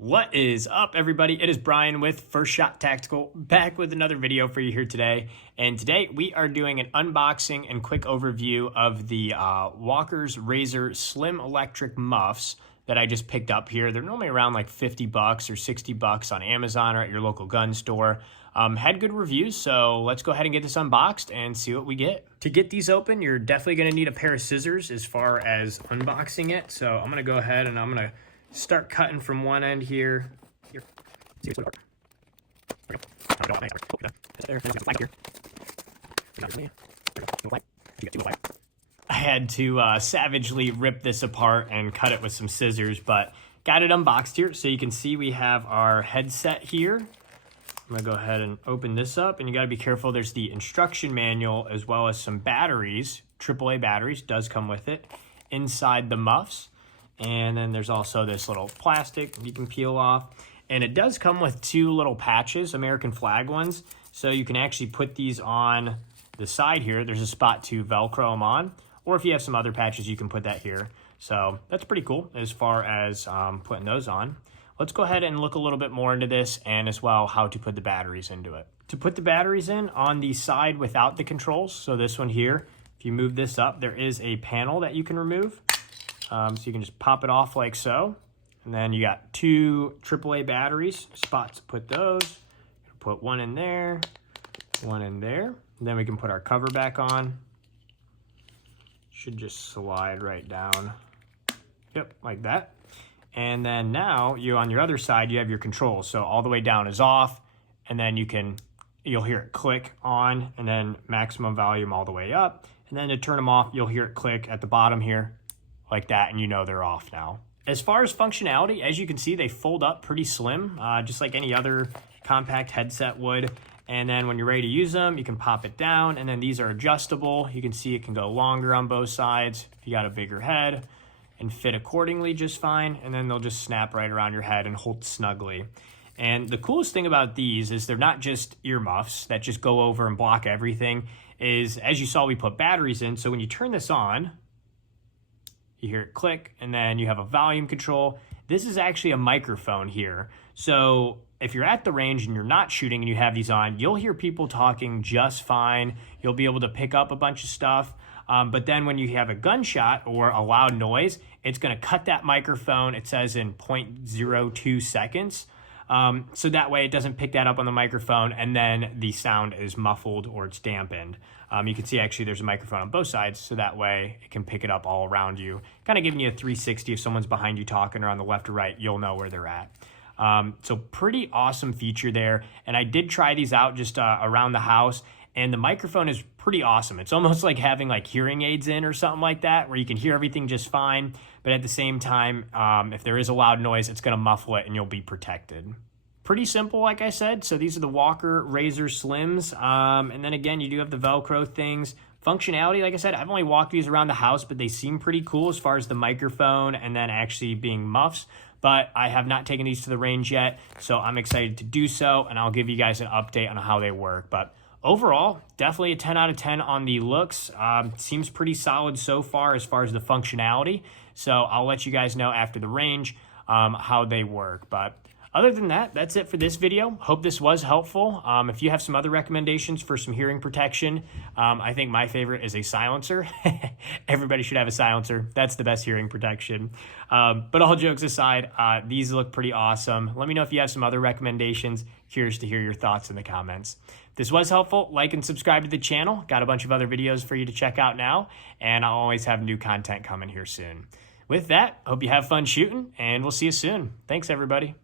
What is up, everybody? It is Brian with First Shot Tactical, back with another video for you here today. And today we are doing an unboxing and quick overview of the Walker's Razor Slim Electric Muffs that I just picked up here. They're normally around like 50 bucks or 60 bucks on Amazon or at your local gun store. Had good reviews, so let's go ahead and get this unboxed and see what we get. To get these open, you're definitely going to need a pair of scissors as far as unboxing it. So I'm going to go ahead and I'm going to start cutting from one end here. I had to savagely rip this apart and cut it with some scissors, but got it unboxed here. So you can see we have our headset here. I'm gonna go ahead and open this up, and you gotta be careful. There's the instruction manual as well as some batteries. AAA batteries does come with it inside the Muffs. And then there's also this little plastic you can peel off. And it does come with two little patches, American flag ones. So you can actually put these on the side here. There's a spot to Velcro them on. Or if you have some other patches, you can put that here. So that's pretty cool as far as putting those on. Let's go ahead and look a little bit more into this and as well how to put the batteries into it. To put the batteries in on the side without the controls, so this one here, if you move this up, there is a panel that you can remove. So you can just pop it off like so. And then you got two AAA batteries, spots to put those. Put one in there, one in there. And then we can put our cover back on. Should just slide right down. Yep, like that. And then now on your other side, you have your controls. So all the way down is off. And then you'll hear it click on, and then maximum volume all the way up. And then to turn them off, you'll hear it click at the bottom here, like that, and you know they're off now. As far as functionality, as you can see, they fold up pretty slim, just like any other compact headset would. And then when you're ready to use them, you can pop it down, and then these are adjustable. You can see it can go longer on both sides if you got a bigger head, and fit accordingly just fine. And then they'll just snap right around your head and hold snugly. And the coolest thing about these is they're not just earmuffs that just go over and block everything. Is, as you saw, we put batteries in, so when you turn this on, you hear it click, and then you have a volume control. This is actually a microphone here. So if you're at the range and you're not shooting and you have these on, you'll hear people talking just fine. You'll be able to pick up a bunch of stuff. But then when you have a gunshot or a loud noise, it's gonna cut that microphone, it says in 0.02 seconds. So that way it doesn't pick that up on the microphone, and then the sound is muffled or it's dampened. You can see actually there's a microphone on both sides, so that way it can pick it up all around you, kind of giving you a 360. If someone's behind you talking or on the left or right, you'll know where they're at. So pretty awesome feature there. And I did try these out just around the house, and the microphone is pretty awesome. It's almost like having like hearing aids in or something like that, where you can hear everything just fine, but at the same time, if there is a loud noise, it's gonna muffle it and you'll be protected. Pretty simple, like I said. So these are the Walker Razor Slims. And then again, you do have the Velcro things. Functionality, like I said, I've only walked these around the house, but they seem pretty cool as far as the microphone and then actually being muffs. But I have not taken these to the range yet, so I'm excited to do so, and I'll give you guys an update on how they work. But overall, definitely a 10 out of 10 on the looks. Seems pretty solid so far as the functionality. So I'll let you guys know after the range how they work. But other than that, that's it for this video. Hope this was helpful. If you have some other recommendations for some hearing protection, I think my favorite is a silencer. Everybody should have a silencer. That's the best hearing protection. But all jokes aside, these look pretty awesome. Let me know if you have some other recommendations. Curious to hear your thoughts in the comments. If this was helpful, like and subscribe to the channel. Got a bunch of other videos for you to check out now, and I'll always have new content coming here soon. With that, hope you have fun shooting, and we'll see you soon. Thanks, everybody.